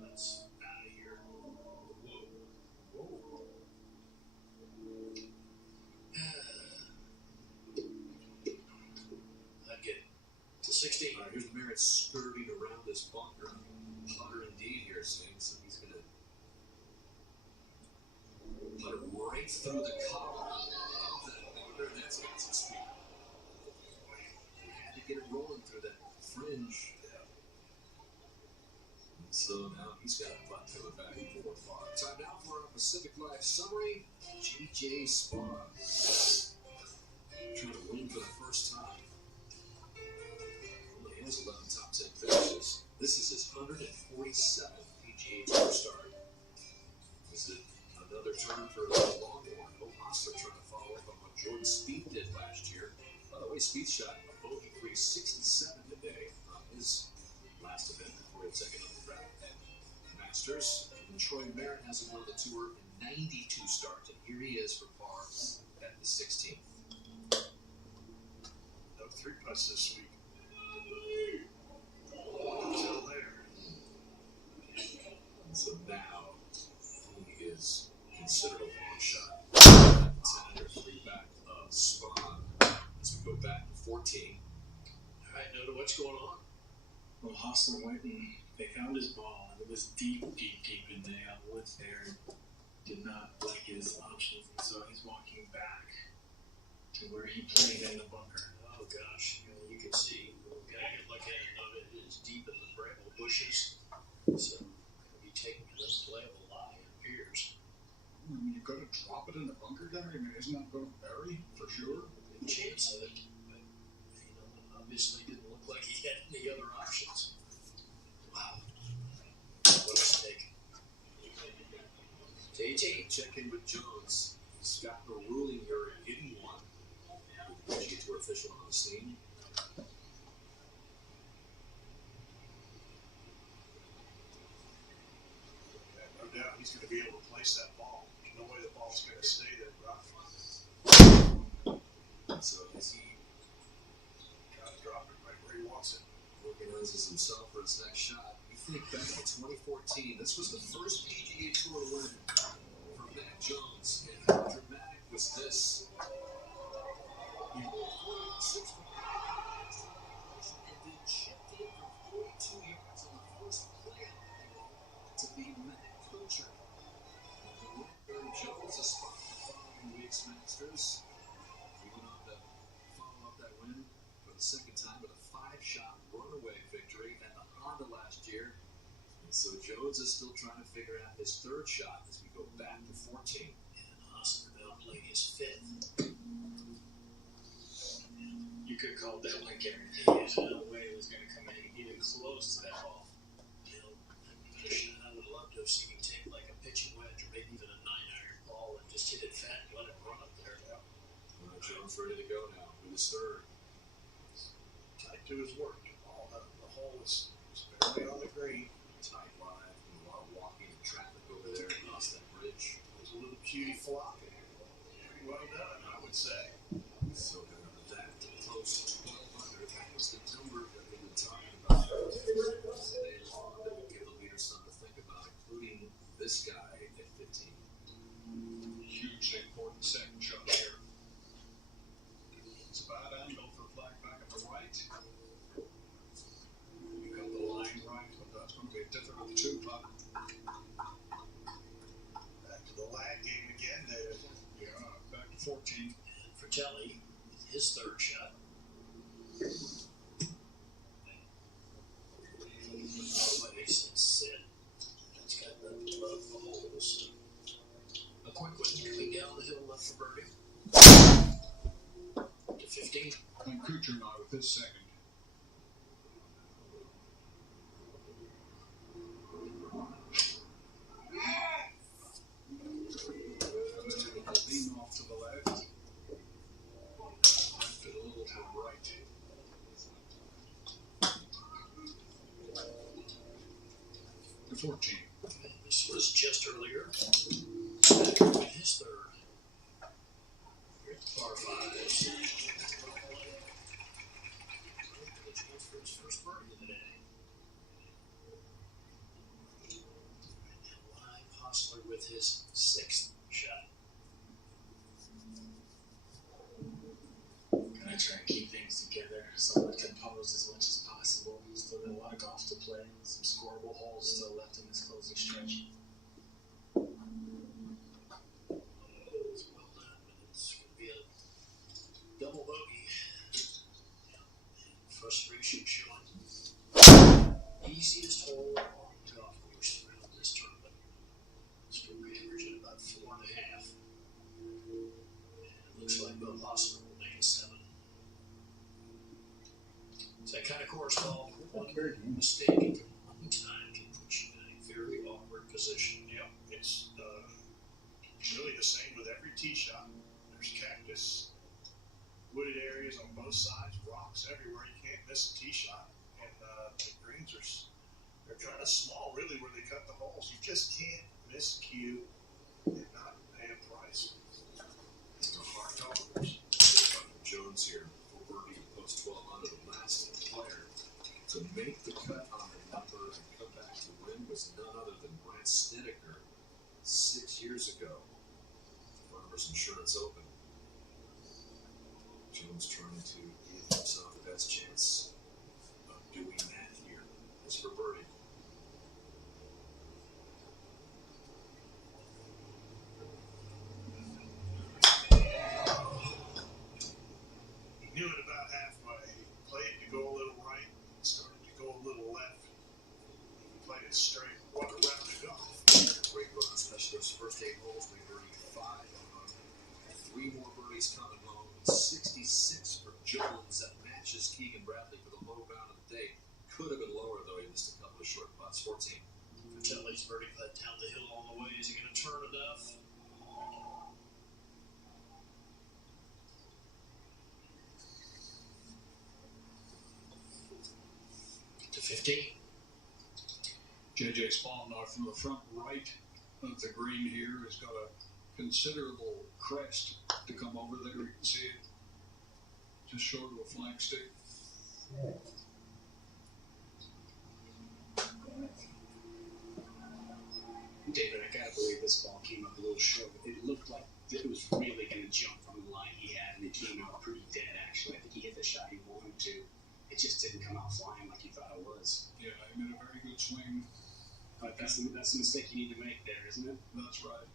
That's out of here. Whoa. I'd get to 16. Here's Merritt skirting around this bunker. Putter indeed here, Sing. So he's going to put it right through the collar of that bunker. That's got some speed. He had to get it rolling through that fringe. And so now he's got a putt coming back and forth far. Time now for our Pacific Life summary. J.J. Spawn trying to win for the first time. He has 11 top 10 finishes. This is his 147th PGA Tour start. Is it another turn for Longhorn? Hope Hostler trying to follow up on what Jordan Spieth did last year. By the way, Spieth shot a bogey-free 67 today on his last event before he took another round at Masters. And Troy Merritt hasn't won the tour in 92 starts, and here he is for par at the 16th. No 3 putts this week. Still there. And so now he is considered a long shot. 10 under 3 back of Spawn as we go back to 14. All right, Noda, what's going on? Well, Hostler went and they found his ball, and it was deep in the woods there. Did not like his options, and so he's walking back to where he played in the bunker. Oh gosh, you can see. We got a good look at it. Noda, it is deep in the bramble bushes, so he'll be taking this playable lie, it appears. I mean, you're going to drop it in the bunker there? I mean, isn't that going to bury for sure? Good chance of it, but obviously didn't look like he had any other options. Wow, what a mistake. JT, check in with Jones. He's got no ruling here in hitting one. The PGA Tour official on the scene. No doubt he's going to be able to place that ball. There's no way the ball's going to stay there rough. So as he Got to drop it right where he wants it. organizes himself for his next shot, you think back to 2014. This was the first PGA Tour win for Matt Jones. And how dramatic was this? He rolled 46 from and then chipped in from 42 yards on the first playoff hole to beat Matt Kuchar. And Jones a spot the following week's Masters. He went on to follow up that win for the second time with a 5-shot runaway victory at the Honda last year. And so Jones is still trying to figure out his 3rd shot as we go back to 14. And Hostler now playing his 5th. You could call that one guaranteed. There's no way it was going to come in even close to that ball. I would love to have seen him take like a pitching wedge or maybe even a 9-iron ball and just hit it fat and let it run up there. Jones ready to go now with his 3rd. Tight to his work. The hole is barely on the green. Tight line, a lot of walking and traffic over there across that bridge. There's a little cutie flop. Pretty well done, I would say. So that close to 1200, that was the number that we've been talking about all day long that will give the leaders something to think about, including this guy at 15. Hugely important second shot here. It's a bad angle for the flag back at the right. You got the line right, but that's going to be a difficult 2-putt. Back to the lag game again, David. Yeah, back to 14. And Fratelli, his 3rd shot. Sit. That's got nothing above the hole, so a quick one coming down the hill left for birdie. To 15. And Kuchar now with his 2nd. Lean off to the left. Left it a little to the right. To 14. This was just earlier. Back his 3rd. Here at the par 5. The chance for his first birdie of the day. sixth shot. Gonna try and keep things together, somewhat composed as much as possible. Still got a lot of golf to play, some scoreable holes still left in this closing stretch. It's well done, but it's going to be a double bogey. Frustration showing. Easiest hole on the golf course around this tournament. Stroke average at about 4.5. And it looks like Bill Hostler will make a 7. It's that kind of course ball. One mistake at one time can put you in a very awkward position. Yeah, it's really the same with every tee shot. There's cactus, wooded areas on both sides, rocks everywhere. You can't miss a tee shot. And the greens they're kind of small, really, where they cut the holes. You just can't miscue and not pay a price. It's a hard tolerance. Jones here for birdie post 12 under the last player to make the cut on the number and come back to win was none other than Brant Snedeker 6 years ago. Farmers Insurance Open. Jones trying to give himself the best chance of doing that here. As for birdie. He knew it about halfway. He played to go a little right, started to go a little left. He played it straight. What a round of golf. Great run, especially those first 8 holes. We birdie 5 on 3 more birdies coming home. 66 for Jones. That matches Keegan Bradley for the low round of the day. Could have been lower, though. He missed a couple of short putts. 14. Fratelli's birdie putt down the hill all the way. Is he going to turn enough? To 15. J.J. Spalnar from the front right of the green here has got a considerable crest to come over there. You can see it just short of a flag stick. David, I gotta believe this ball came up a little short. It looked like it was really going to jump from the line he had, and it came out pretty dead, actually. I think he hit the shot he wanted to. It just didn't come out flying like he thought it was. Yeah, he made a very good swing. But that's the mistake you need to make there, isn't it? That's right.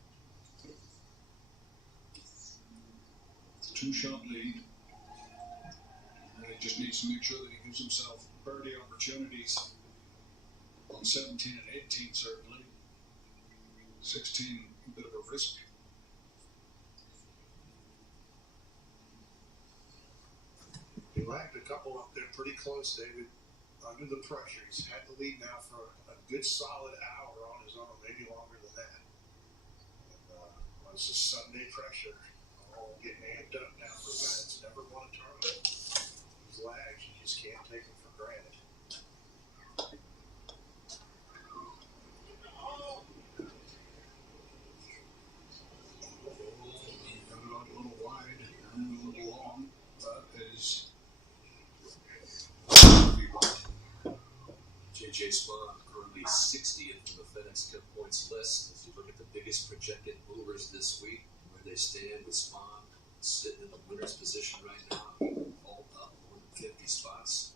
2-shot lead. And he just needs to make sure that he gives himself birdie opportunities on 17 and 18, certainly. 16, a bit of a risk. He lagged a couple up there pretty close, David, under the pressure. He's had the lead now for a good solid hour on his own, maybe longer than that. And it's just Sunday pressure. All getting amped up now for wins. Never won a tournament. These lags, you just can't take them for granted. A little wide and a little long, but is J.J. Spahn currently 60th in the FedEx Cup points list. As you look at the biggest projected movers this week, where they stand with Spahn sitting in the winner's position right now, all up more than 50 spots.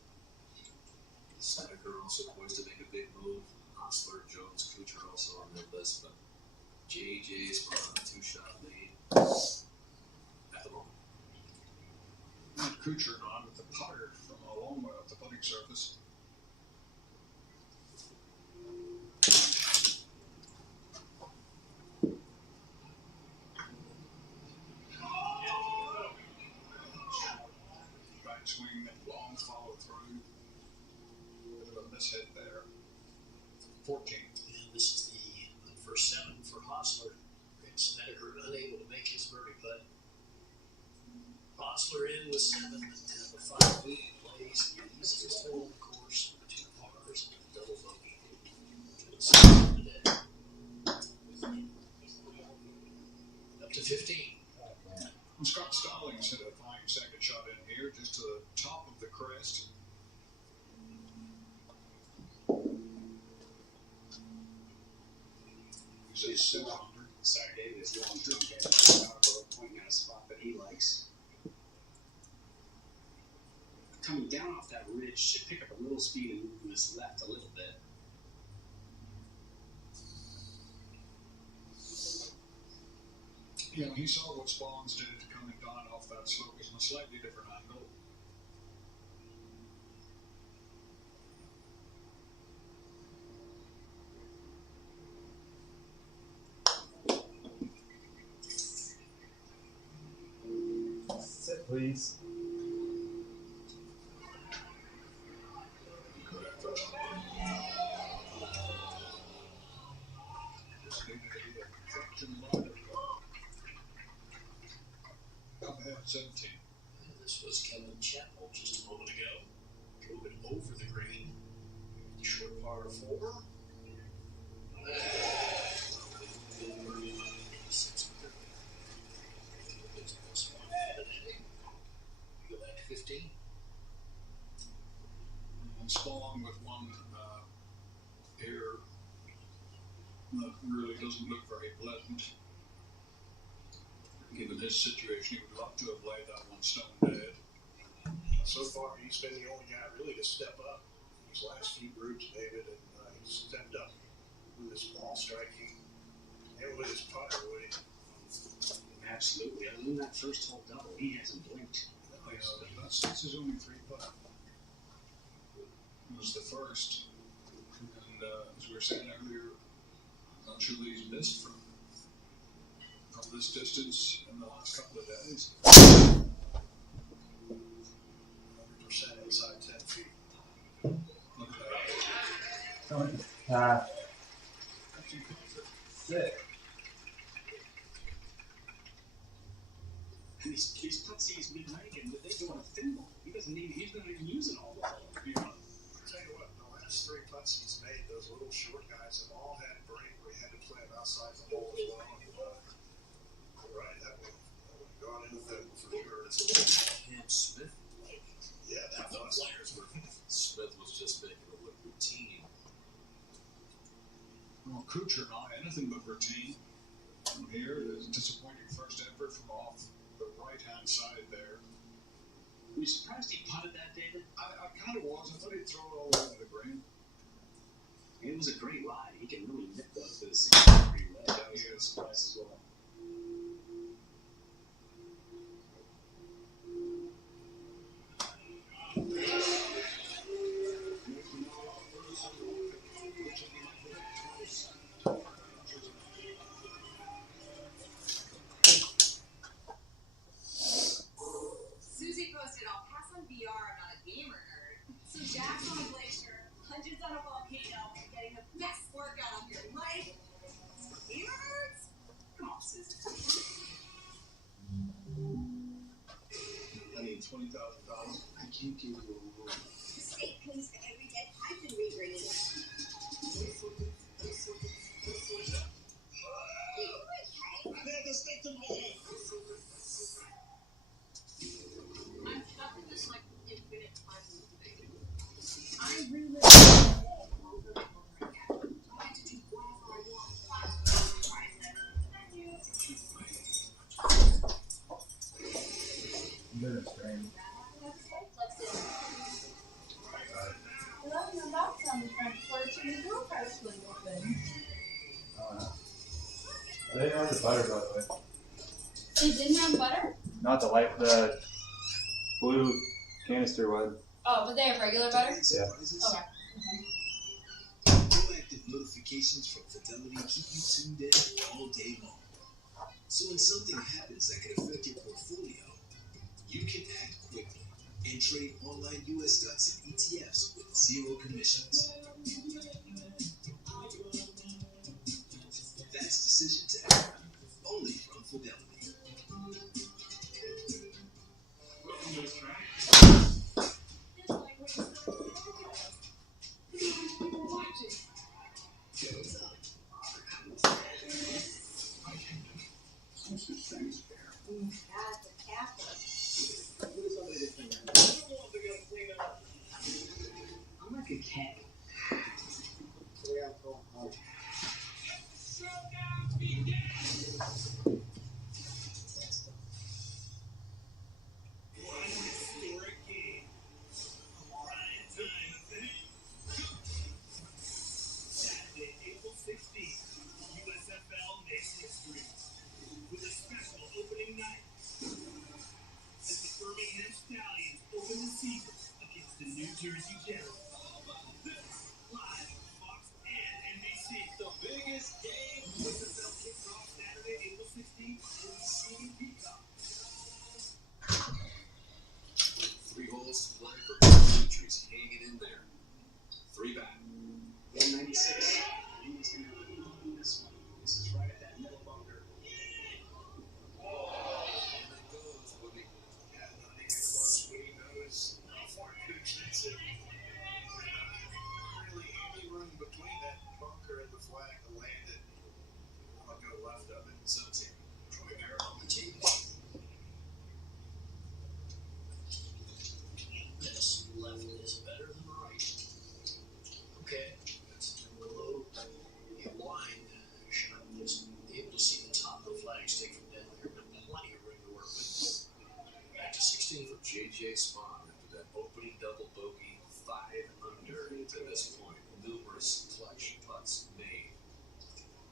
Snedeker also poised to make a big move. Hostler, Jones, Kuchar also on their list, but J.J. Spahn 2-shot lead at the moment. not Kuchar on with the putter from a long way off the putting surface. Backswing and long follow through. Bit of a mishit there. 14. And this is the first 7 for Hostler. Snedeker unable to make his birdie putt. Hostler in with 7, and the 5 lead plays the easiest hole on the course, 2 pars and a double bogey. Up to 15. And Scott Stallings hit a fine second shot in here, just to the top of the crest. He's a 600. Sorry, David. his long term power pointing out a spot that he likes. Coming down off that ridge should pick up a little speed and move to his left a little bit. You know, he saw what Spawns did coming down off that slope. He's in a slightly different angle. Sit, please. Just needed to be a fraction lighter. Up ahead, 17. This was Kevin Chappell just a moment ago. Drove it over the green. The short par of 4. You go back to 15. And Spawn with one air that really doesn't look very pleasant. Given his situation, he would love to have laid that one stone dead. So far, he's been the only guy really to step up in these last few groups, David, and he's stepped up with his ball striking and with his putter. Absolutely. Other than that first hole double, he hasn't blinked. That's his only 3 putt. It was the first. And as we were saying earlier, I'm not sure that he's missed from this distance in the last couple of days. 100% inside 10 feet. Look at Pass. Sit. And these putts he's been making, they go on a thimble. He's not even using all the ball. You know, I'll tell you what, the last 3 putts he's made, those little short guys have all had a break where he had to play them outside the hole as well. And, right, that one gone in the thimble for sure. It's a little Cam Smith. Yeah, that The was. players were. Smith was just making it look routine. Well, Kuchar not anything but routine. From here, there's a disappointing first effort from off the right-hand side there. Were you surprised he putted that, David? I kind of was. I thought he'd throw it all over the green. It was a great ride. He can really nip those with a 60-degree leg. That was a surprise as well. Susie posted, I'll pass on VR, I'm not a gamer nerd. So Jack's on a glacier, Hunter's on a volcano, getting the best workout of your life. Gamer nerds? Come on, Susie. I need $20,000. I can't give you a rule. The state pays for every dead python rebreeding. I'm stuck in this like infinite time loop. I relive the day over and over again. I had to do whatever I want. Good strain. Hello, my dog's on the front porch and the door partially open. They didn't have the butter, by the way. They didn't have butter? Not the blue canister one. Oh, but they have regular butter? Yeah. Okay. Proactive notifications from Fidelity keep you tuned in all day long. So when something happens that could affect your portfolio, you can act quickly and trade online U.S. stocks and ETFs with 0 commissions. That's Decision Tech, only from Fidelity. That's a Catholic. I'm like a cat. Saturday, April 16th, USFL makes history with a special opening night as the Birmingham Stallions open the season against the New Jersey Generals. This live on Fox and NBC. The biggest game. USFL kicks off Saturday, April 16th on NBC and Peacock. 3 holes to play for both countries hanging in there. 3 back. 196. He's going to have to on this one. This is right at that middle bunker. And it goes, Woody. Yeah, not even close. Woody knows how far it shoots it. Not really any room between that bunker and the flag to land it. I'll go left of it. 17. Troy Merrill on the tee. This left is better than the right. Okay, that's below the line shot. Just able to see the top of the flagstick from down there, but plenty of room to work with. Back to 16. For JJ Spawn after that opening double bogey, 5 under to this point. Numerous clutch putts made.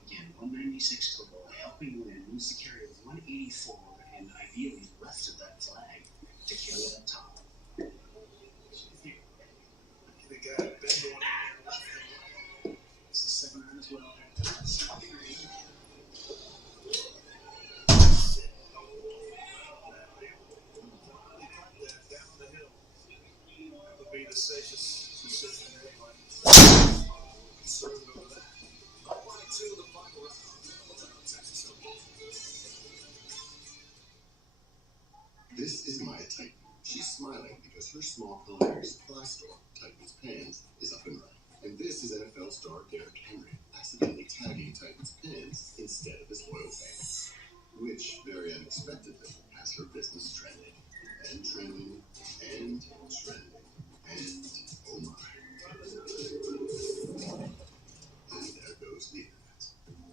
Again, 196 total, helping win. Needs to carry a 184 and ideally left of that flag to carry that top. The guy been going in there left and right. It's the 7 iron as well. Down the hill. That would be the safest decision anyway. Concerned over that. Up by 2 in the final round. Texas Open. This is Maya Titan. She's smiling because her small culinary supply store, Titan's Pans, is up and running. And this is NFL star Derrick Henry accidentally tagging Titan's Pans instead of his loyal fans, which, very unexpectedly, has her business trending. And trending, and trending, and oh my. And there goes the internet.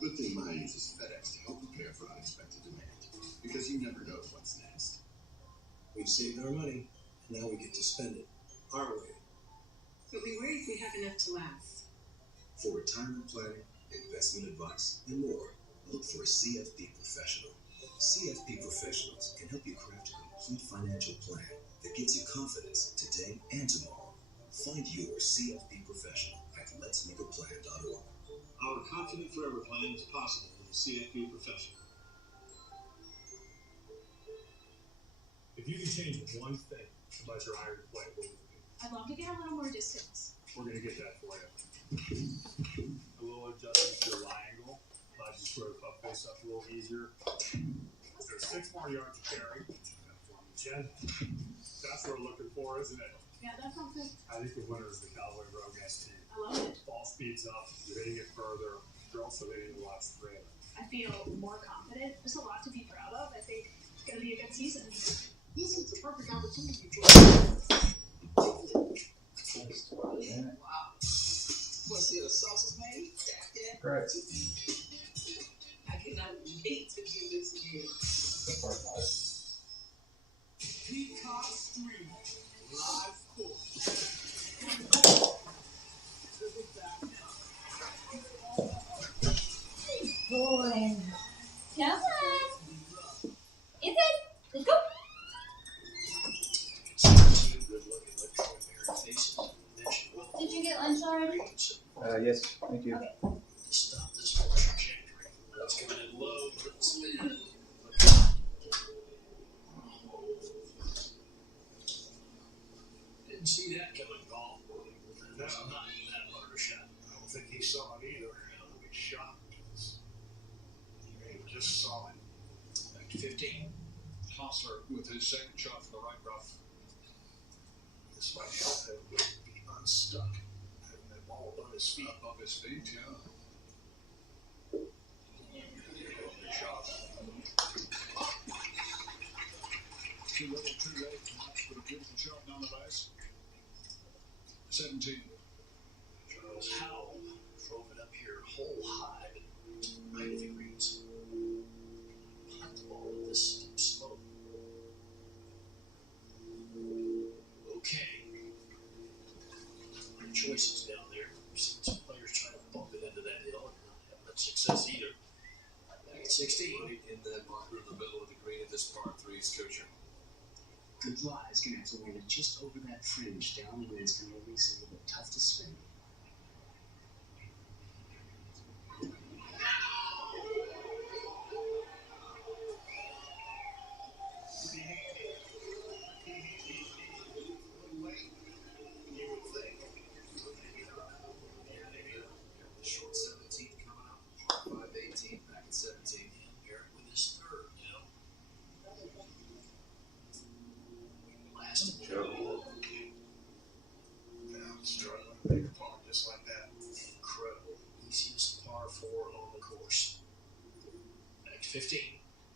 Good thing Maya uses FedEx to help prepare for unexpected demand, because you never know what's next. We've saved our money, and now we get to spend it our way. But we worry if we have enough to last. For retirement planning, investment advice, and more, look for a CFP professional. CFP professionals can help you craft a complete financial plan that gives you confidence today and tomorrow. Find your CFP professional at letsmakeaplan.org. Our Confident Forever plan is possible with a CFP professional. If you can change one thing about your iron play, what would it be? I'd love to get a little more distance. We're going to get that for you. A little adjustment to your lie angle allows you to square the puck face up a little easier. There's 6 more yards to carry. Jen, that's what we're looking for, isn't it? Yeah, that sounds good. I think the winner is the Callaway Rogue ST. I love it. Ball speeds up, you're hitting it further, you're also hitting the last trailer. I feel more confident. There's a lot to be proud of. I think it's going to be a good season. This is the perfect opportunity for Wow. Want to see how the sauce is made? Yeah. Correct. I cannot wait to do this again. Peacock Stream Live Court. Boy. Come on. Is it? Let's go. Did you get lunch already? Yes, thank you. Okay. Stop this whole trajectory. It's coming in low, but it's spinning. Didn't see that coming, Paul. No. Not that motor shot. I don't think he saw it either. He'll be shocked because he just saw it. Back to 15. Hostler with his second shot from the right rough. This might help him be unstuck. Having that ball above his feet. Above his feet, yeah. Good shot. Too little, too late, but a beautiful shot nonetheless. 17. Charles Howell drove it up here whole high. choices down there. We've seen some players try to bump it into that hill and not have much success either. Back at 16. Right in that bunker in the middle of the green at this par 3 is Kuchar. Good lie is going to have to land it just over that fringe. Downwind it's going to be a little bit tough to spin. Short 17 coming up. Par 5 18 back at 17. Eric with his third, you know. Last Joe. Now struggling to make a par just like that. incredible. Easiest par 4 on the course. Back to 15.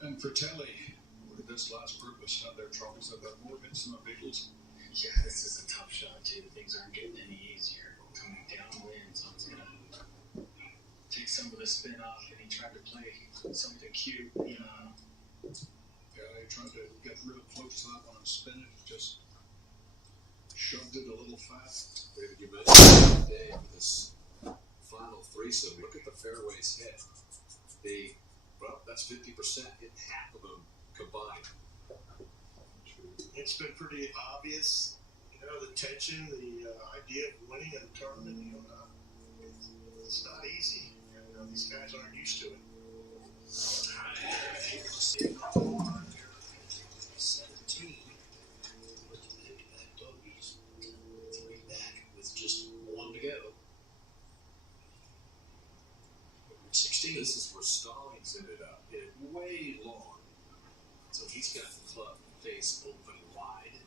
And for Telly, what did this last group was have their trophies of their more Vincent Beagles? Yeah, this is a tough shot too. Things aren't getting any easier. Coming downwind, so it's gonna take some of the spin off, and he tried to play something cute. Yeah, he tried to get real close to that one and spin it, just shoved it a little fast. David, you mentioned today for this final threesome. Look at the fairways hit. Well, that's 50%. Hit half of them combined. It's been pretty obvious, you know, the tension, the idea of winning a tournament, you know, it's not easy. You know, these guys aren't used to it. 17. But to pick that Doggies 3 back with just 1 to go. 16. This is where Stallings ended up. Hit it way long. So he's got the club face open wide.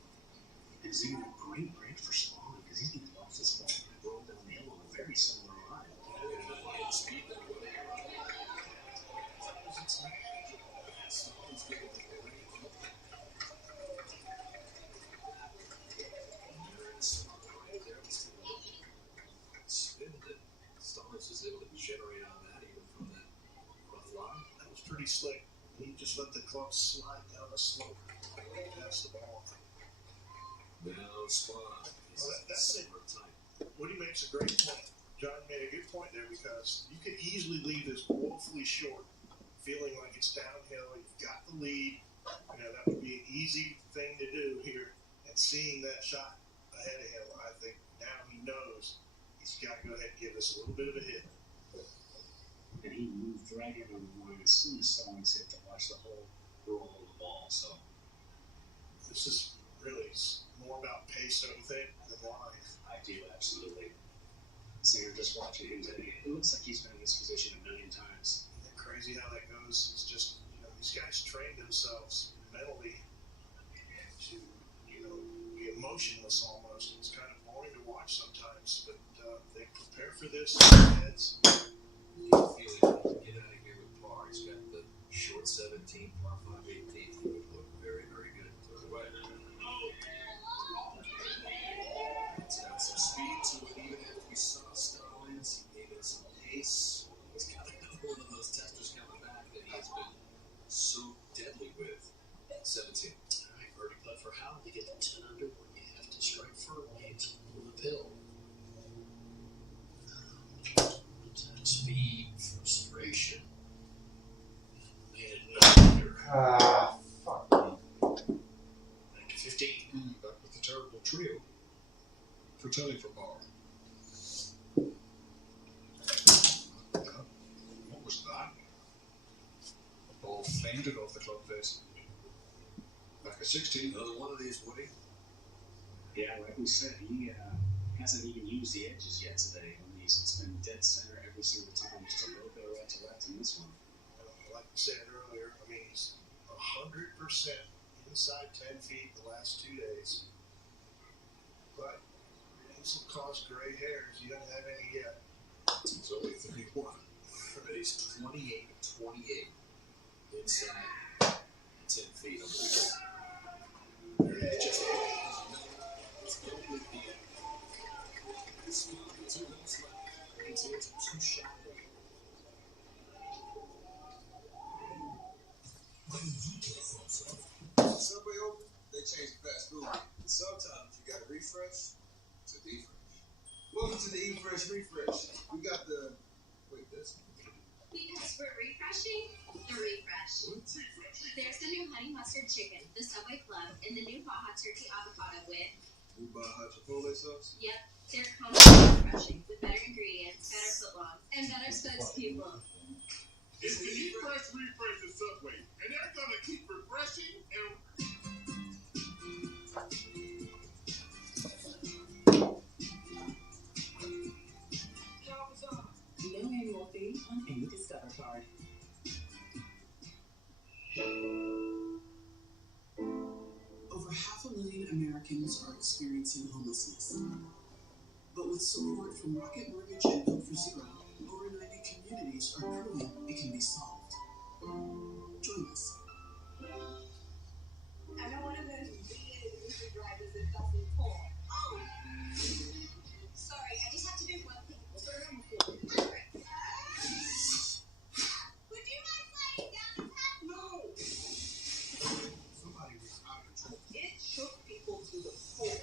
It's even a great break for Stallings because he's going to off this ball and roll down the hill on a very similar line. And speed that way. Stallings getting the great hook. Right there. Spin that Stallings was able to generate on that even from that rough line. That was pretty slick. He just let the club slide down the slope and pass the ball. Now Spawn is super tight. Woody makes a great point. John made a good point there because you could easily leave this woefully short, feeling like it's downhill. You've got the lead. You know, that would be an easy thing to do here. And seeing that shot ahead of him, I think now he knows he's got to go ahead and give us a little bit of a hit. And he moved right in on the line as soon as Stallings hit to watch the whole roll of the ball. So this is really more about pace, don't you think, than line. I do, absolutely. Singer, just watching him today, it looks like he's been in this position a million times. Isn't it crazy how that goes? It's just, you know, these guys train themselves mentally to, you know, be emotionless almost. It's kind of boring to watch sometimes, but they prepare for this in their heads. You feel he can get out of here with par. He's got the short 17, par 5 18. He would look very, very good. It's got some speed to it. Even if we saw Stallings, he gave it some pace. He's got one of those testers coming back that he has been so deadly with. 17. All right, birdie putt for Howard to get to 10 under where you have to strike firmly with a pill. Speed, frustration. Made it under. Fuck me. Back to 15. Back with the terrible trio. For Telly for par. What was that? The ball fainted off the club face. Back at 16. Another one of these, Woody. Yeah, like we said, he hasn't even used the edges yet today. It's been dead center every single time, just a little bit right to left in this one. Like we said earlier, I mean, he's 100% inside 10 feet the last 2 days. But this will cause gray hairs. He doesn't have any yet. He's only 31, but he's 28 inside 10 feet. It's just it's too shallow. Subway open, they changed the fast food. Sometimes you gotta refresh to defresh. Welcome to the Eat Fresh Refresh. We got the... Wait, this? Because we're refreshing the refresh. There's the new honey mustard chicken, the Subway Club, and the new Baja turkey avocado with... New Baja Chipotle sauce? Yep, they're constantly refreshing with better ingredients, better footlongs, and better spokespeople. It's the Eat Fresh Refresh at Subway, and they're gonna keep refreshing and... No annual fee on any Discover card. Over 500,000 Americans are experiencing homelessness. But with support from Rocket Mortgage and Built for Zero, over 90 communities are proving it can be solved. Join us. I'm not one of those weird Uber drivers that doesn't pull. Oh! Sorry, I just have to do one thing. We'll start on the floor. Would you mind sliding down the path? No! Somebody was out of control. It shook people to the core.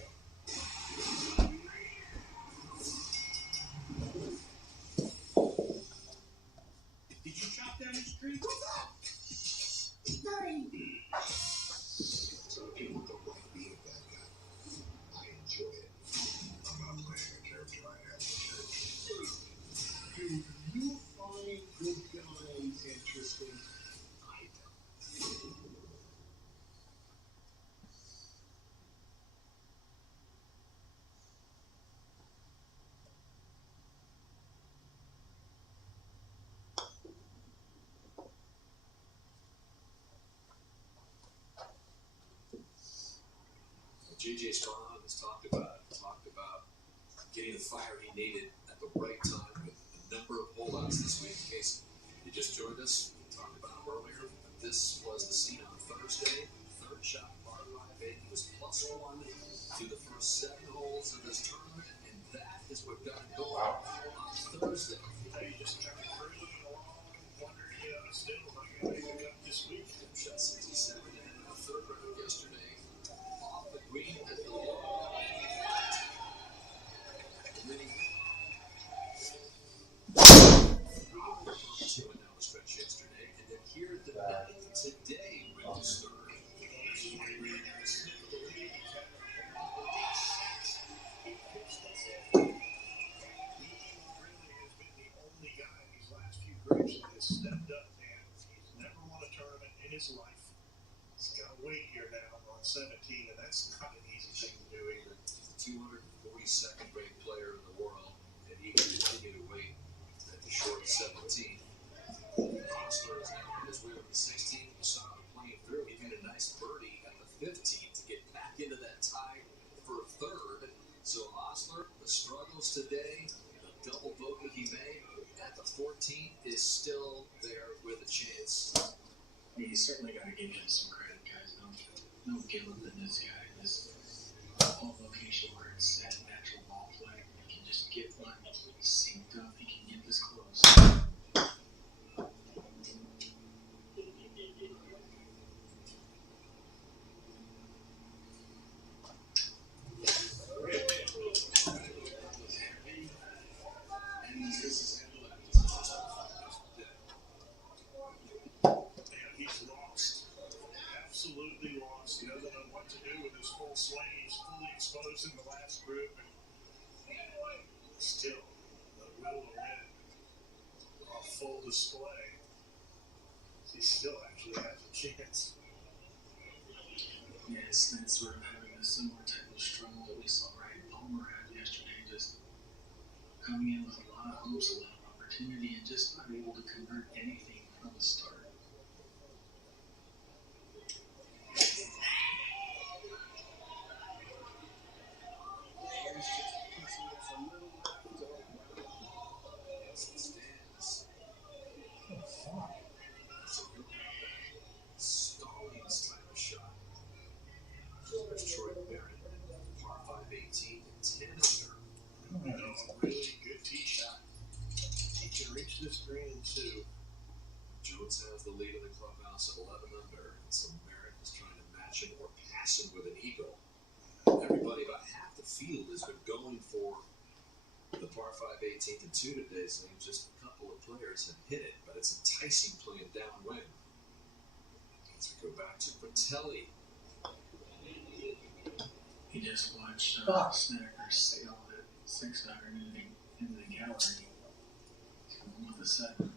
Did you chop down his tree? What's up? Some people don't like being a bad guy. I enjoy it. I'm not playing a character I have in church. Do you find good guys interesting? I don't. JJ Spawn has talked about getting the fire he needed at the right time with a number of holdouts this week. In case you just joined us, we talked about him earlier. This was the scene on Thursday. Third shot, par 5. He was +1 through the first 7 holes of this tournament, and that is what got him going on Thursday. Hey, just kind of cruising along, wondering still if I got anything up this week. Shot 67 in the third round yesterday. Off the green at the low. And then he to an hour stretch yesterday, and then here at the ninth today with the third. Stepped up, man. He's never won a tournament in his life. He's got to wait here now on 17, and that's not an easy thing to do either. He's the 242nd ranked player in the world, and he can continue to wait at the short 17. Osler is now on his way over the 16. We saw him playing through. He made a nice birdie at the 15 to get back into that tie for third. So Osler, the struggles today, the double bogey he made at the 14 is still there with a chance. You certainly got to give him some credit, guys. No give up in this guy. This whole location where it's set, natural ball play. He can just get one synced up. He can get this close. Absolutely lost. He doesn't know what to do with his full swing. He's fully exposed in the last group, and still the will to win on full display. He still actually has a chance. Yes, that's sort of having a similar type of struggle that we saw Ryan Palmer had yesterday. Just coming in with a lot of hopes, a lot of opportunity, and just not able to convert anything from the start. This green in 2. Jones has the lead in the clubhouse at 11 under, and so Merritt is trying to match him or pass him with an eagle. Everybody, about half the field has been going for the par 5 18th and 2 today's lead. Just a couple of players have hit it, but it's enticing playing downwind. As we go back to Bertelli. He just watched Snedeker sail at 6 iron in the gallery with a 7.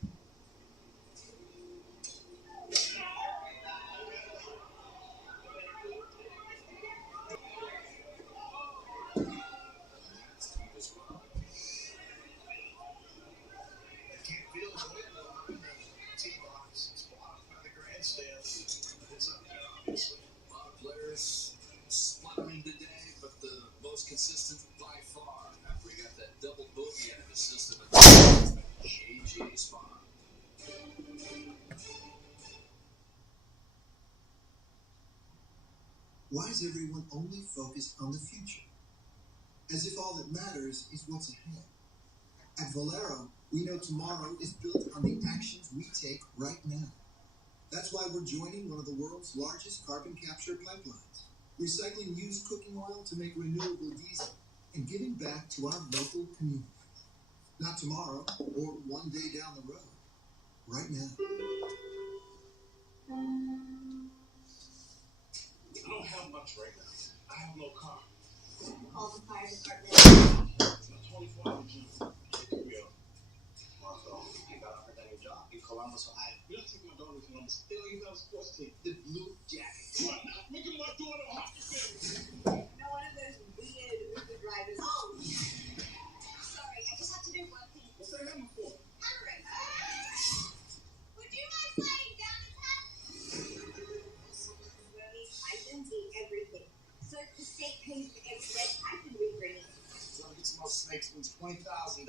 Spluttering today, but the most consistent by far. After we got that double bogey out of his system, JJ Spawn. Why is everyone only focused on the future? As if all that matters is what's ahead. At Valero, we know tomorrow is built on the actions we take right now. That's why we're joining one of the world's largest carbon capture pipelines, recycling used cooking oil to make renewable diesel, and giving back to our local community. Not tomorrow, or one day down the road. Right now. I don't have much right now. I have no car. Call the fire department. It's 24 hours. Here we go. Marcel, you got offered a new job in Columbus, Ohio. You don't take my daughter to Columbus. They don't even have a sports team. The Blue Jackets. What? Look at my daughter a hockey fan. You're one of those weird Uber drivers. Oh, sorry, I just have to do one thing. What's that hammer for? Hammering. Would you mind sliding down the path? I can do everything. So if the state pays for everything, I can rebring it. So I get some more snakes wins $20,000. You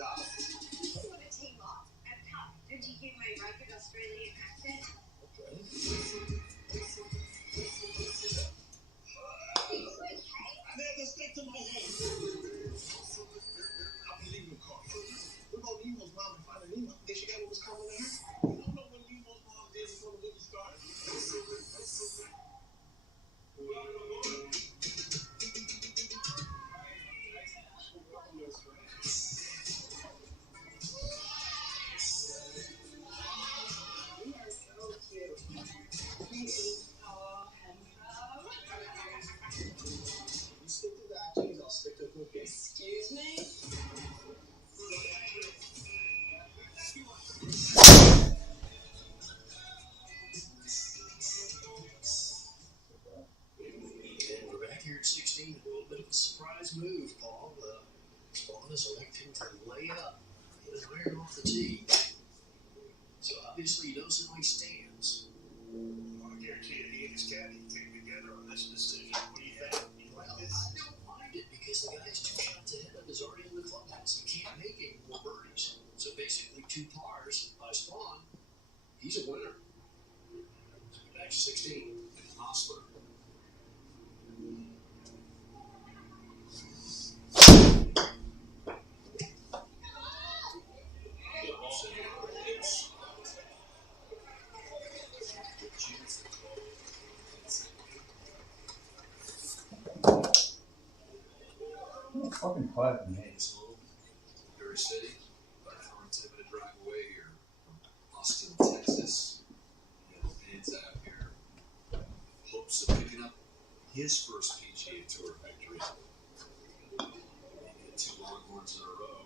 want to take off? I'm tough. Did you hear my rugged Australian accent? Okay. I nailed the snake to my head. I believe in car. What about Nemo's mom and finding Nemo? Did she get what was coming to her? You don't know what Nemo's mom did before the movie started. You stick to the IGs, I'll stick to cooking. Excuse me? And we're back here at 16. A little bit of a surprise move, Paul. Spawn is electing to lay up in an iron off the tee. So obviously he knows how he stands. I guarantee you, he and his caddy came together on this decision. What do you think? Well, I don't mind it because the guy's 2 shots ahead of is already in the clubhouse. He can't make any more birdies. So basically 2 pars by Spawn. He's a winner. Back to 16. Hostler. Fucking quiet in here. It's home, Missouri City, about an 10-minute drive away here from Austin, Texas. And fans out here, hopes of picking up his first PGA Tour victory. He had 2 Longhorns in a row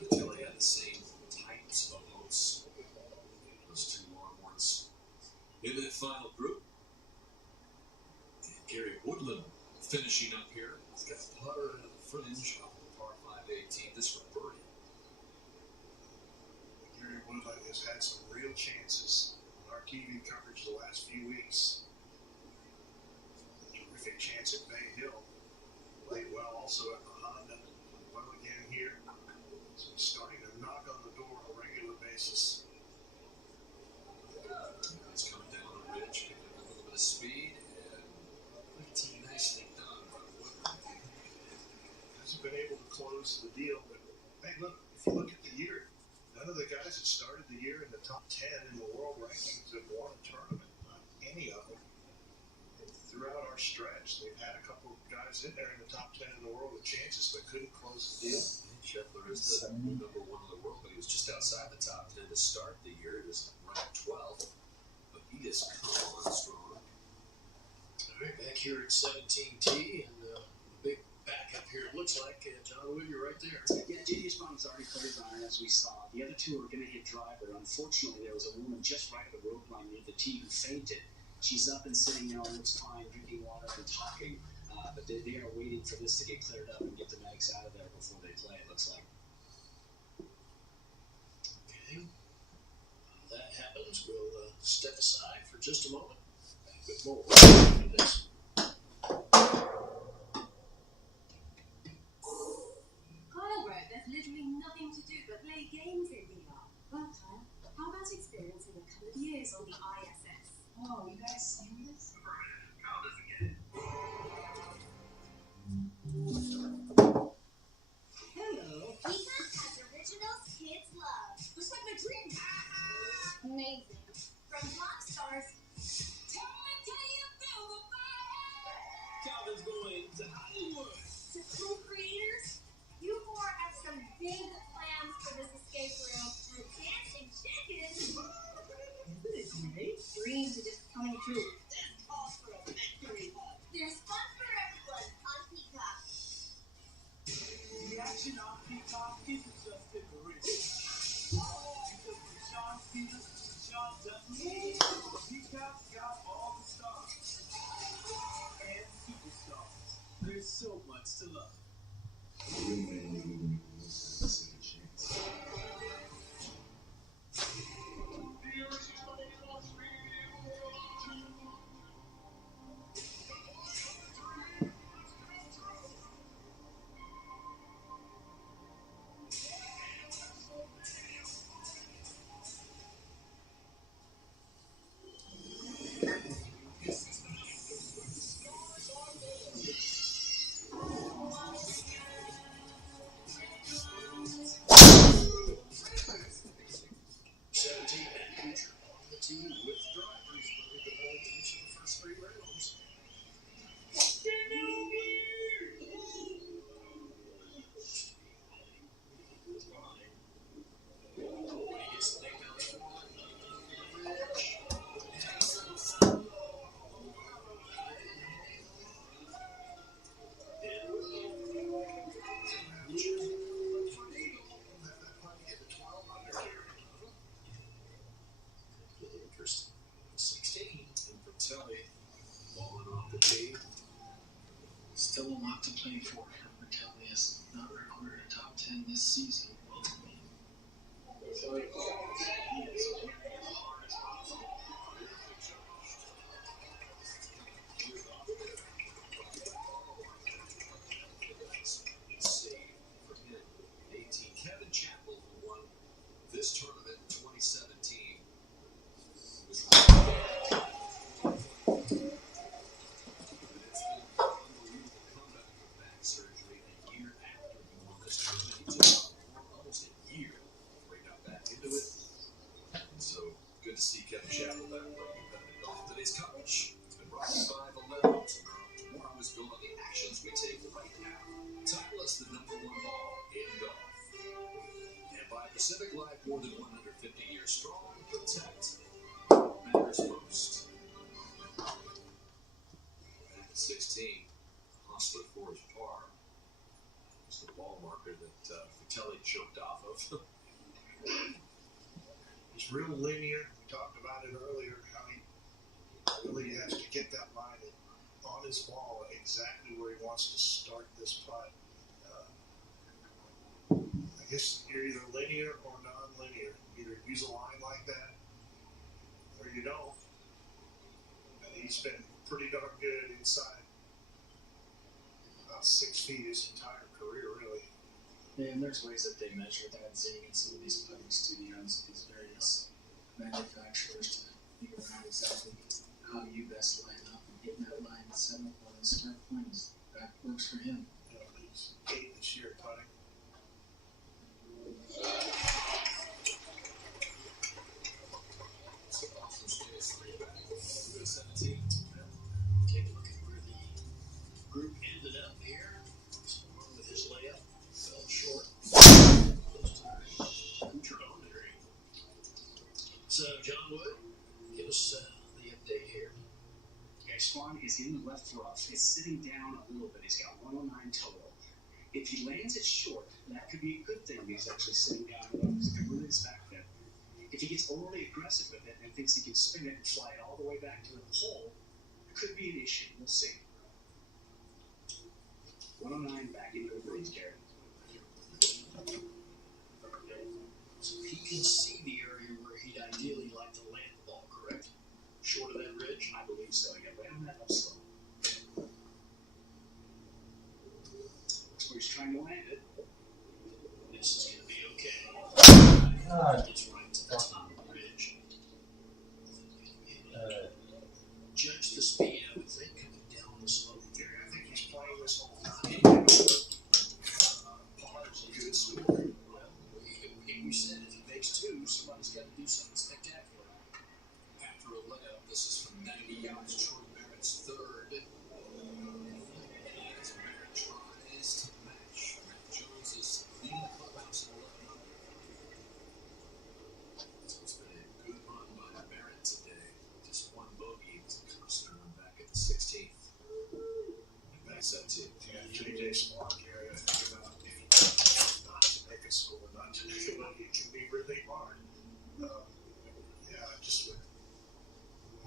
until he had the same types of hopes. Those 2 Longhorns in that final group. And Gary Woodland finishing up here. He's got a putter and a fringe off the par 5 18. This for birdie. Gary Woodland has had some real chances on our TV coverage the last few weeks. Terrific chance at Bay Hill. Played well also at the Honda. Well again here. So he's starting to knock on the door on a regular basis. He's coming down the ridge, picking up a little bit of speed, and it's nicely done by Woodland. Hasn't been able to close the deal, but hey, look, if you look at the year, none of the guys that started the year in the top 10 in the world rankings have won a tournament. Not any of them. And throughout our stretch, they've had a couple of guys in there in the top 10 in the world with chances, but couldn't close the deal. Scheffler is the number 1 in the world, but he was just outside the top 10 to start the year. He was ranked 12th, but he just come on strong. All right, back here at 17T, and the big backup here, it looks like, John Wood, you're right there. Yeah, J.D. Spawn's already put his iron, as we saw. The other two are going to hit driver. Unfortunately, there was a woman just right at the rope line near the tee who fainted. She's up and sitting there, looks fine, drinking water and talking. But they are waiting for this to get cleared up and get the medics out of there before they play, it looks like. Okay. While that happens, we'll step aside for just a moment. Back with more after this. Kyle wrote there's literally nothing to do but play games in VR. Well, Kyle, how about experiencing a couple of years on the ISS? Oh, you guys seen this? How does it get? Hello. Peacock has originals kids love. Just like my dream. Amazing. From pop stars. Tell me, can you feel the fire? Calvin's going to Hollywood. To co-creators, you four have some big plans for this escape room. And dancing chickens. Isn't it great? Dreams are just coming true. This calls for a victory hug. There's fun for everyone on Peacock. The action on Peacock isn't just in the ring. Because from Sean Stevens to Sean Dudley, Peacock's got all the stars and superstars. There's so much to love. With drivers, but we can hold each of the first 3 rounds. Interesting. 16, and Fratelli falling off the tee. Still a lot to play for. Fratelli has not recorded a top 10 this season. Kevin Chappell, who won this tournament in 2017, was back surgery a year after he won this tournament. He took almost a year before he got back into it. So good to see Kevin Chappell back playing competitive golf. Today's coverage has been brought to you by Valero. Tomorrow is built on the actions we take right now. Titleist, the #1 ball in golf. And by Pacific Life, more than 150 years strong. Protect matters most. At 16, Hostler Forest Par was the ball marker that Fratelli choked off of. He's real linear. We talked about it earlier, how he really has to get that line on his ball exactly where he wants to start this putt. I guess you're either linear or non-linear. Either use a line like that or you don't. And he's been pretty darn good inside about 6 feet his entire career, really. Yeah, and there's ways that they measure that, sitting in some of these putting studios, these various manufacturers to figure out exactly how you best line up and hitting that line and set up on the start point. That works for him. You know, he's 8 this year putting. So Austin stays 3 back. 17. Take a look at where the group ended up here. Spawn with his layup fell short. is in the left rough. It's sitting down a little bit. He's got 109 total. If he lands it short, that could be a good thing. He's actually sitting down because he can really back there. If he gets overly aggressive with it and thinks he can spin it and fly it all the way back to the hole, it could be an issue. We'll see. 109 back into the breeze, Gary. So he can see the area where he'd ideally like to land the ball, correct? Short of that ridge? I believe so, yeah. Right on that upslope. That's where he's trying to land it. This is going to be okay. It's right to the top of the ridge. Judge the speed, I would think, coming down the slope. Gary, I think he's playing this whole time. Par's a good score. Well, we said if he makes two, somebody's got to do something spectacular. After a layup, this is from 90 yards. Troy Barrett's third. As Barrett tries to match, Matt Jones is leading the clubhouse at 1100. So it's been a good run by Barrett today. Just one bogey. It was a constant run back at the 16th. And that's up to JJ Swan, Gary, I think about if he not to make a score, not to make a money, it can be really hard.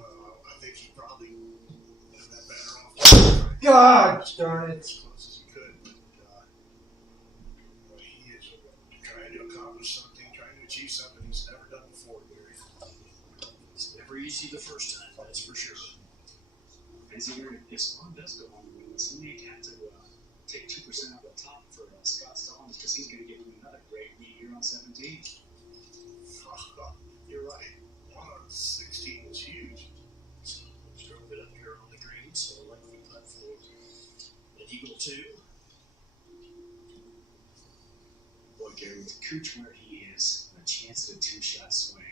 I think he probably would have been better off. God darn it. As close as he could, but he is trying to accomplish something, trying to achieve something he's never done before, Gary. It's never easy the first time, that's for sure. As you heard, if Spawn does go on the win, he may have to take 2% off the top for Scott Stallings because he's going to give him another great year on 17. You're right. 1 on 16 was huge. So let's drove it up here on the green, so a lengthy putt for an eagle 2. Boy, Gary, with Cooch where he is, a chance at a 2-shot swing.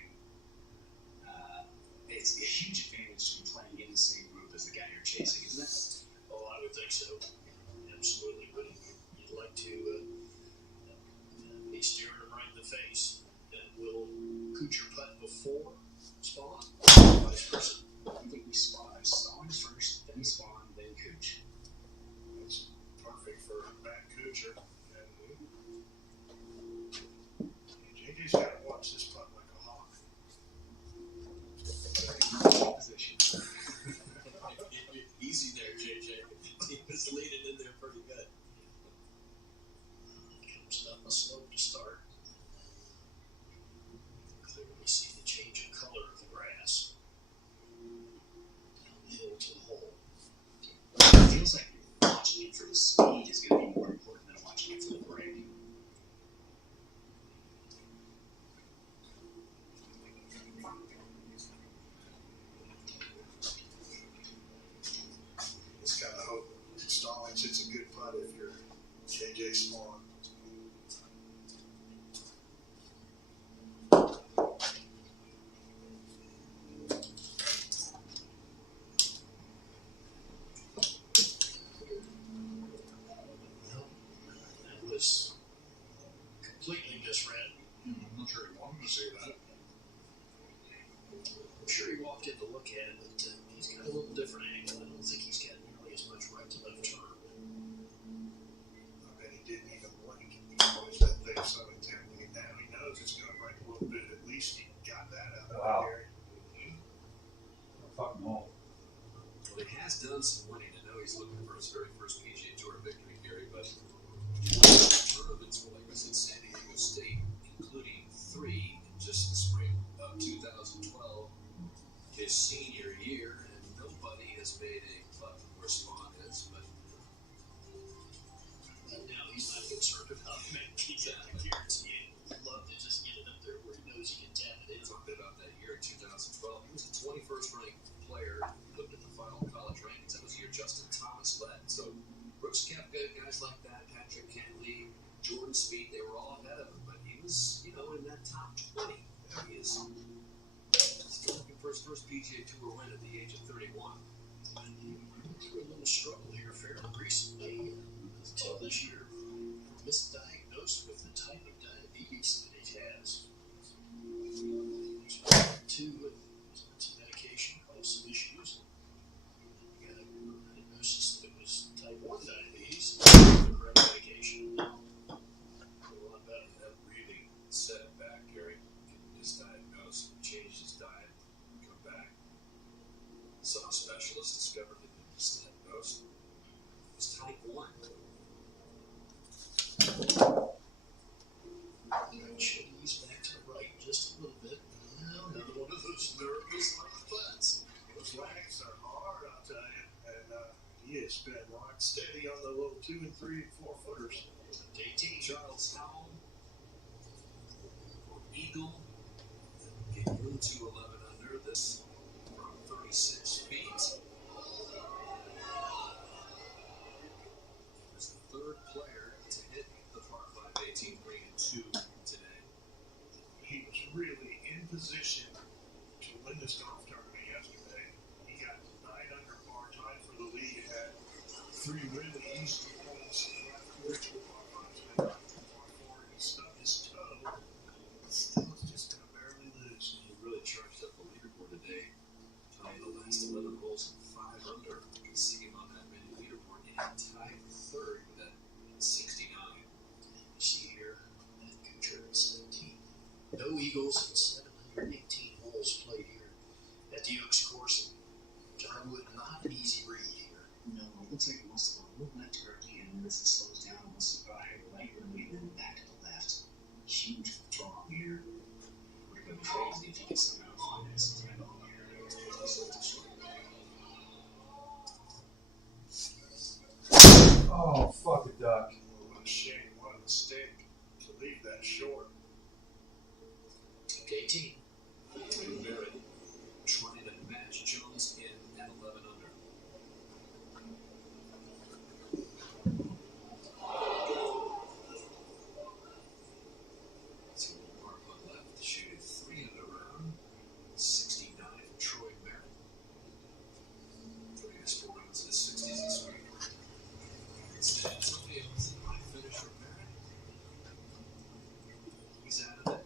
It's a huge advantage to be playing in the same group as the guy you're chasing, isn't it? Oh, I would think so. Absolutely. But you'd like to be staring him right in the face. Will Kuchar putt before Spawn? Vice versa. I think we spawned Stallings first, then Spawn, then Cooch. It's perfect for Matt Kuchar. And JJ's got to watch this putt like a hawk. Position. Easy there, JJ. He was leading in there pretty good. Comes down the slope to start. Clearly see the change in color of the grass. Downhill to the hole. It feels like watching it for the speed is going to be more important than watching it for the break. Just got to hope Stallings hits a good putt if you're JJ Swan. That was completely misread. I'm not sure he wanted to say that. I'm sure he walked in to look at it, but he's got a little different angle. I don't think he's got nearly as much right to left turn. I bet he didn't even blink. He always that thing so intently. Now he knows it's going to break a little bit. At least he got that out of Wow. Gary. Fucking hole. Well, he has done some winning. I know he's looking for his very first PGA Tour victory, Gary, but tournaments were like was at San Diego State, including 3 in just the spring of 2012, his senior year, and nobody has made a putt where Spawn is, but And now he's not concerned about making it. I guarantee you. He'd love to just get it up there where he knows he can tap it in. talking about that year in 2012, he was the 21st ranked player. Looked at the final college rankings. That was the year Justin Thomas led. So Brooks Koepka, guys like that, Patrick Cantley, Jordan Spieth, they were all ahead of him. But he was, in that top 20. He is still looking for his first PGA Tour win at the age of 31. Through a little struggle here fairly recently until this year. Misdiagnosed with the type of diabetes that he has. To some medication, caused some issues. Got a Set it back, Gary. Get misdiagnosed, changed his diet, come back. Saw a specialist, discovered that he was misdiagnosed. It was type 1. Should ease back to the right just a little bit. Well, another one of those nervous like butts. Those legs are hard, I'll tell you. And he has been rock steady on the little 2 and 3 and 4 footers. JT Charles Howell, Eagle, getting into 11 under this from 36 feet. He was the third player to hit the par 5 18 green in 2 today. He was really in position to win this golf tournament yesterday. He got 9 under par, tied for the lead, had 3 really easy points left to reach the par 5s and then par 4. He stubbed his toe. Still is just going to barely lose. He really charged up the leaderboard today. The last 11 holes and 5 under. You can see him on that mini leaderboard, and he tied third with that 69. You see here, that Kuchar at 17. No Eagles and 718 holes played here at the Oaks course. John Wood, not an easy read here. No, it looks like it wants to go a little left early, and then as it slows down, it wants to go higher right early, and then back to the left. Huge draw here. Would have been crazy if he could somehow find it some time on here. Oh, fuck a duck. What a shame, what a mistake to leave that short. 18. Barrett trying to match Jones in at 11 under. So par putt left, shooting 3 under round. 69 for Troy Barrett. Putting his 4 rounds in his 60s this week. San Antonio's high finish for Barrett. He's out of it.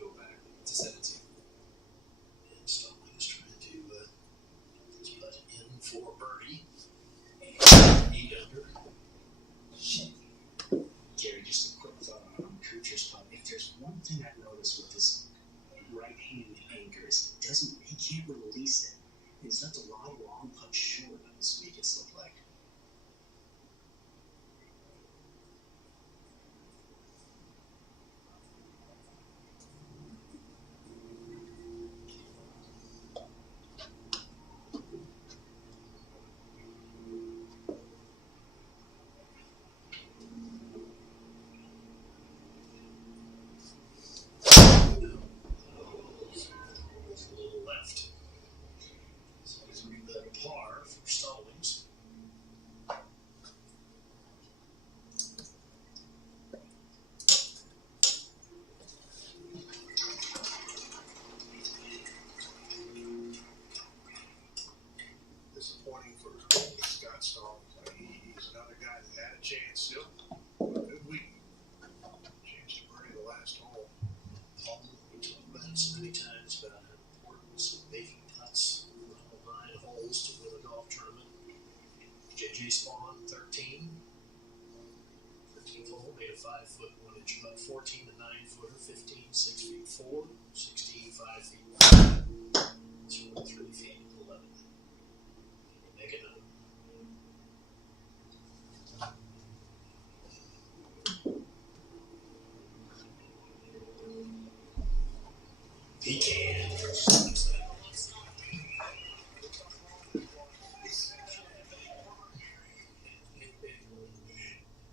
Go back to 17. And Stalling is trying to do his putt in for birdie. 8 under. Shit. Gary, just a quick thought on Kuchar's putt. If there's one thing I've noticed with this right-hand anchor is he can't release it. He's left a lot of long putts short on this week, it's looked like. A little left. So he's going to be par for Stallings. Disappointing for Scott Stallings. He's another guy that had a chance still. A good week. Chance to birdie the last hole. Paul, we talked about it so many times about the importance of making putts on 9 holes to win a golf tournament. JJ Spawn, 13. 13th hole, made a 5-foot 1-inch putt. 14 to 9-footer, 15, 6 feet 4, 16, 5 feet 5. 3 feet 11. Make it 9. He can.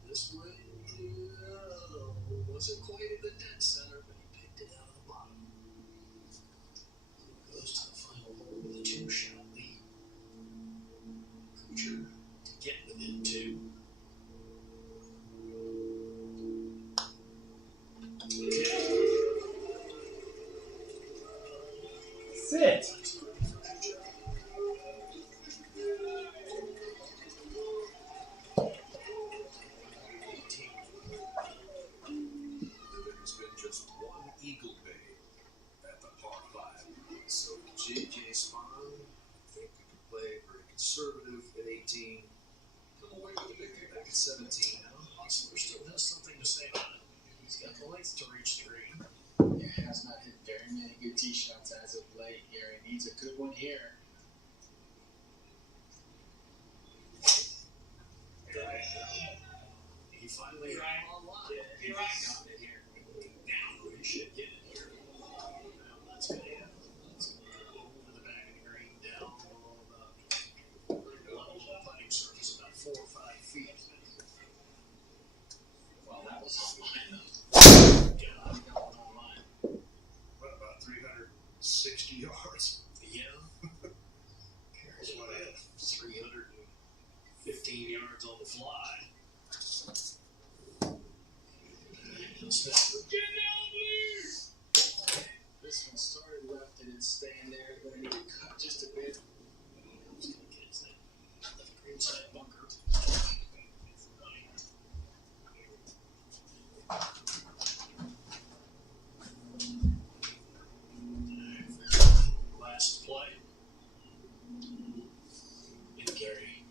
This one wasn't quite in the dead center, but he picked it out of the bottom. Goes to the final hole with a 2-shot lead. Kuchar to get within 2. Sit. got the length to reach the green. Yeah, has not hit very many good tee shots as of late here. He needs a good one here. He finally ran online. Yeah, he got it here. Now we should get it here. That's good. Yeah. Over the back of the green, down below the level of the putting surface, about 4 or 5 feet. Well, that was online though. Yeah, I got one online. What, about 360 yards? Yeah. Here's what I have. 315 yards on the fly. This one started left and it's staying there. Gonna need to cut just a bit. Just gonna get his left green side bunker. Last play. And Gary,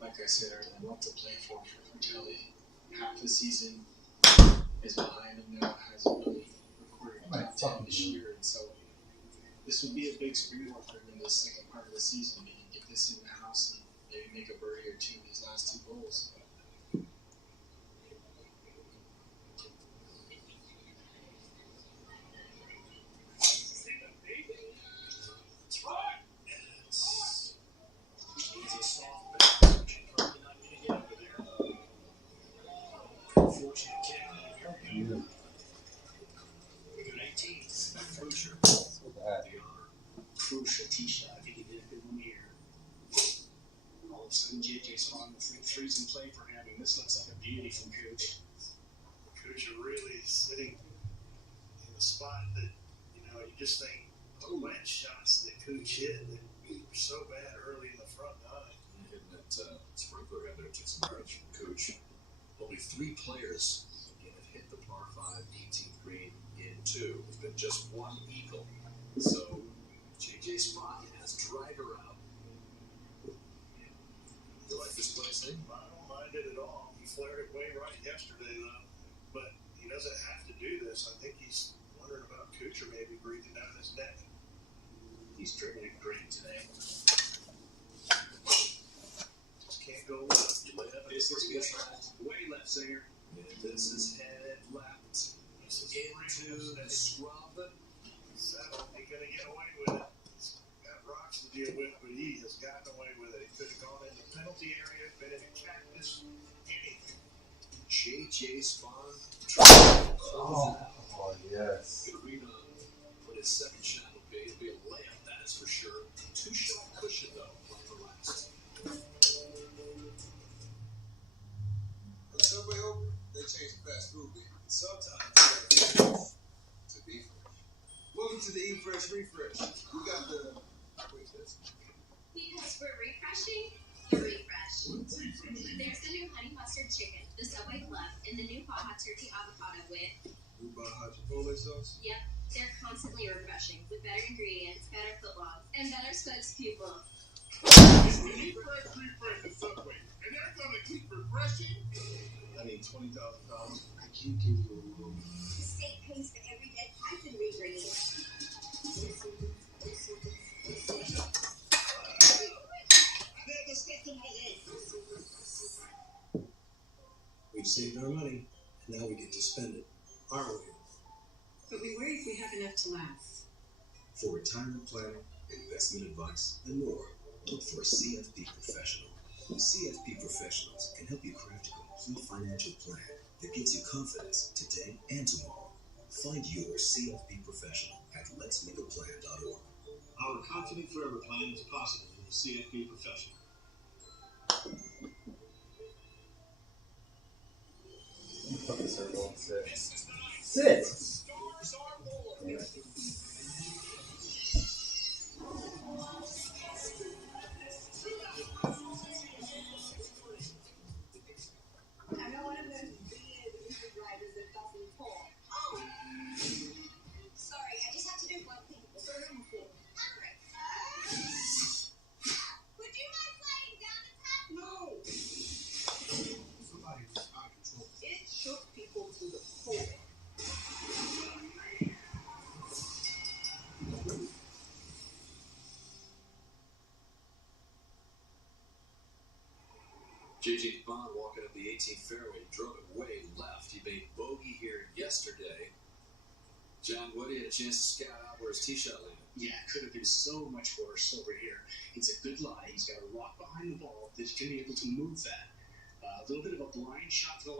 like I said earlier, what to play for Telly. Half the season is behind him now, hasn't really recorded a top 10 this year, and so this would be a big springboard for him in the second part of the season. Maybe get this in the house and maybe make a birdie or two in these last 2 holes. That's right. It's a soft bounce. You're probably not going to get over there. Unfortunate kick. Here we go. We got 18. Crucial. Crucial tee shot. I think he did a good one here. All of a sudden, JJ's on the threes in play for him, and this looks like a beauty from Cooch. Cooch are really sitting in the spot that, you just think, wet shots that Cooch hit that were so bad early in the front nine. Hitting that sprinkler head there took some yards from Cooch. Only 3 players have hit the par 5 18th green in 2. There's been just 1 eagle. So JJ Spot has driver out. You like this place, eh? I don't mind it at all. He flared it way right yesterday, though. But he doesn't have to do this. I think he's wondering about Kuchar maybe breathing down his neck. He's dribbling great today. Just can't go left. You lay up. This is good. Way left, Singer. This is head left. This is Into the scrub. Seven ain't going to get away with it. He's got rocks to deal with, but he has gotten away with it. He could have gone in the penalty area, been in a cactus, anything. JJ Spawn. Oh, yes. Good read on what his second shot will be. It'll be a layup, that is for sure. 2-shot cushion, though, on the last. When Subway opened, they changed the fast food menu. Sometimes to be fresh. Welcome to the Eat Fresh Refresh. We got the. Wait, this. Because we're refreshing the refresh. There's the new honey mustard chicken, the Subway Club, and the new Baja Turkey avocado with New Baja Chipotle sauce. Yep, they're constantly refreshing with better ingredients, better footlongs, and better spokespeople. It's the Eat Fresh Refresh at Subway, and they're gonna keep refreshing. I need $20,000. I can't give you a room. The state pays for every dead python rebreeding. We've saved our money, and now we get to spend it, aren't we? But we worry if we have enough to last. For retirement planning, investment advice, and more, look for a CFP professional. CFP professionals can help you craft a complete financial plan that gives you confidence today and tomorrow. Find your CFP professional at letsmakeaplan.org. Our Confident Forever plan is possible with a CFP professional. Fucking circle. Sit. Yeah. I'm not one of those weird Uber drivers that doesn't talk. Oh! Sorry, I just have to do one thing. What's your room for? Alright. Would you mind sliding down the tap? No! Somebody was out of control. It shook people to the 4. JJ Bond walking up the 18th fairway, drove it way left. He made bogey here yesterday. John Woody had a chance to scout out where his tee shot landed. Yeah, it could have been so much worse over here. It's a good lie. He's got a rock behind the ball that he can be able to move that. A little bit of a blind shot to the